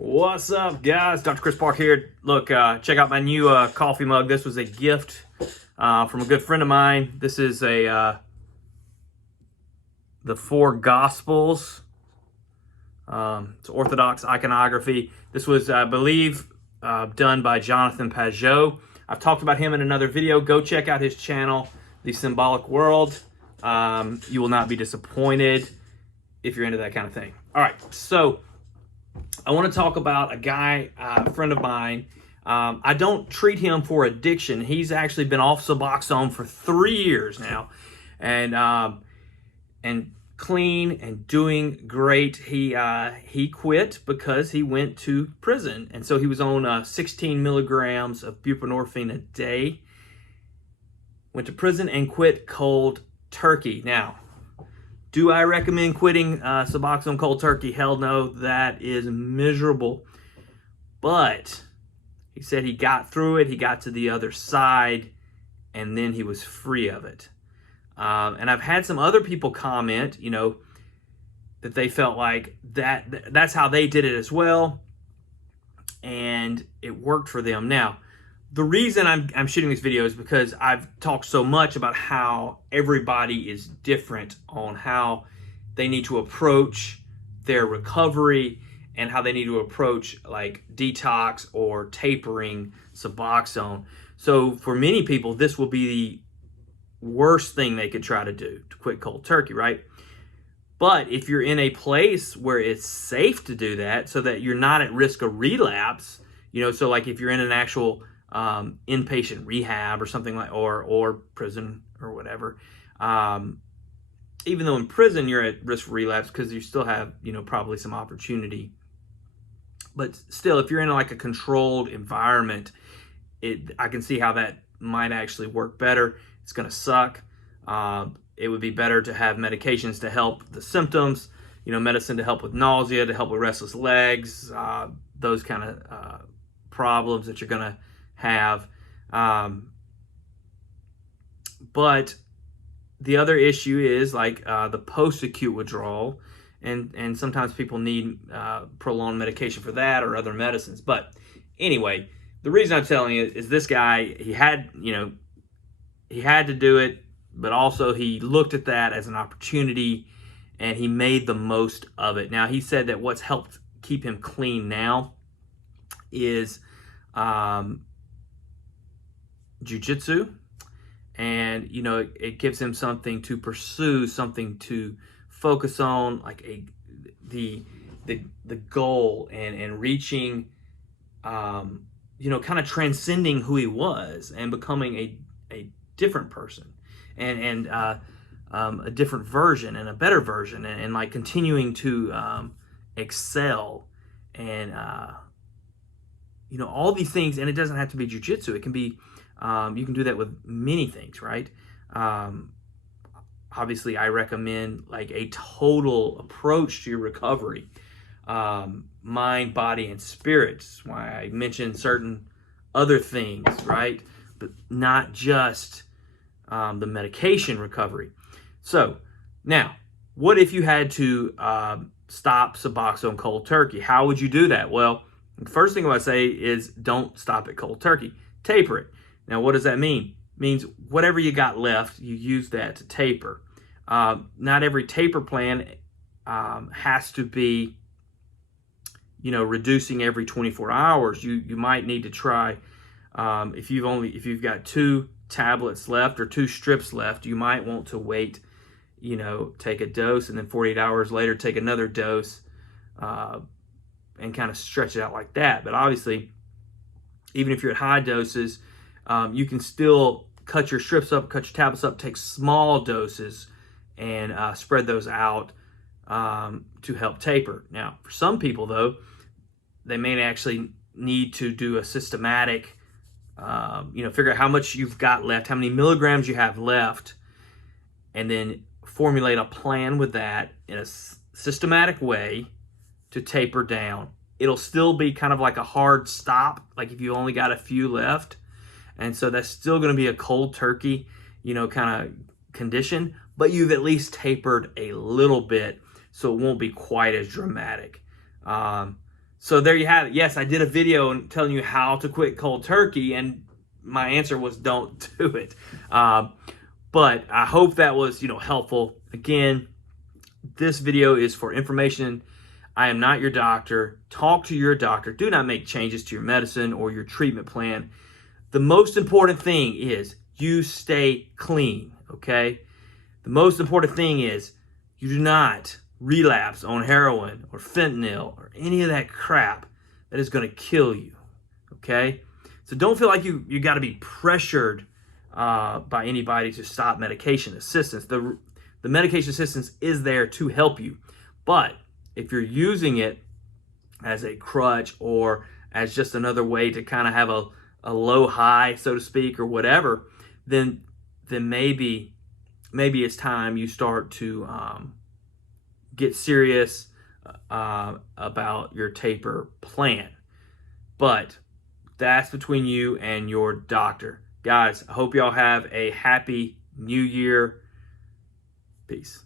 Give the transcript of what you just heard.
What's up, guys? Dr. Chris Park here. Look, check out my new coffee mug. This was a gift from a good friend of mine. This is the Four Gospels. It's Orthodox iconography. This was, I believe, done by Jonathan Pageau. I've talked about him in another video. Go check out his channel, The Symbolic World. You will not be disappointed if you're into that kind of thing. All right, so I want to talk about a guy, a friend of mine. I don't treat him for addiction. He's actually been off Suboxone for 3 years now, and clean and doing great. He quit because he went to prison, and so he was on 16 milligrams of buprenorphine a day. Went to prison and quit cold turkey. Now, do I recommend quitting Suboxone cold turkey? Hell no, that is miserable. But he said he got through it, he got to the other side, and then he was free of it. And I've had some other people comment, that they felt like that's how they did it as well, and it worked for them. Now, the reason I'm shooting this video is because I've talked so much about how everybody is different on how they need to approach their recovery and how they need to approach like detox or tapering Suboxone. So for many people, this will be the worst thing they could try to do to quit cold turkey, right? But if you're in a place where it's safe to do that so that you're not at risk of relapse, so like if you're in an actual inpatient rehab or something like, or prison or whatever. Even though in prison you're at risk for relapse because you still have, probably some opportunity. But still, if you're in like a controlled environment, I can see how that might actually work better. It's going to suck. It would be better to have medications to help the symptoms, medicine to help with nausea, to help with restless legs, those kind of problems that you're going to have. But the other issue is like the post-acute withdrawal, and sometimes people need prolonged medication for that or other medicines. But anyway, the reason I'm telling you is this guy, he had to do it, but also he looked at that as an opportunity and he made the most of it. Now, he said that what's helped keep him clean now is jiu-jitsu, and it gives him something to pursue, something to focus on, like the goal and reaching, kind of transcending who he was and becoming a different person and a different version and a better version, and like continuing to excel and all these things. And it doesn't have to be jiu-jitsu. It can be you can do that with many things, right? Obviously, I recommend like a total approach to your recovery, mind, body, and spirit. That's why I mentioned certain other things, right? But not just the medication recovery. So now, what if you had to stop Suboxone cold turkey? How would you do that? Well, the first thing I would say is don't stop at cold turkey. Taper it. Now, what does that mean? It means whatever you got left, you use that to taper. Not every taper plan has to be, reducing every 24 hours. You might need to try, if you've got 2 tablets left or 2 strips left, you might want to wait, take a dose and then 48 hours later take another dose, and kind of stretch it out like that. But obviously, even if you're at high doses, you can still cut your strips up, cut your tablets up, take small doses, and spread those out to help taper. Now, for some people, though, they may actually need to do a systematic, figure out how much you've got left, how many milligrams you have left, and then formulate a plan with that in a systematic way to taper down. It'll still be kind of like a hard stop, like if you only got a few left. And so that's still going to be a cold turkey, kind of condition, but you've at least tapered a little bit, so it won't be quite as dramatic. So there you have it. Yes, I did a video telling you how to quit cold turkey, and my answer was don't do it. But I hope that was, helpful. Again, this video is for information. I am not your doctor. Talk to your doctor. Do not make changes to your medicine or your treatment plan. The most important thing is you stay clean, okay? The most important thing is you do not relapse on heroin or fentanyl or any of that crap that is going to kill you, okay? So don't feel like you got to be pressured by anybody to stop medication assistance. The medication assistance is there to help you. But if you're using it as a crutch or as just another way to kind of have a low high, so to speak, or whatever, then maybe it's time you start to get serious about your taper plan. But that's between you and your doctor. Guys, I hope y'all have a happy new year. Peace.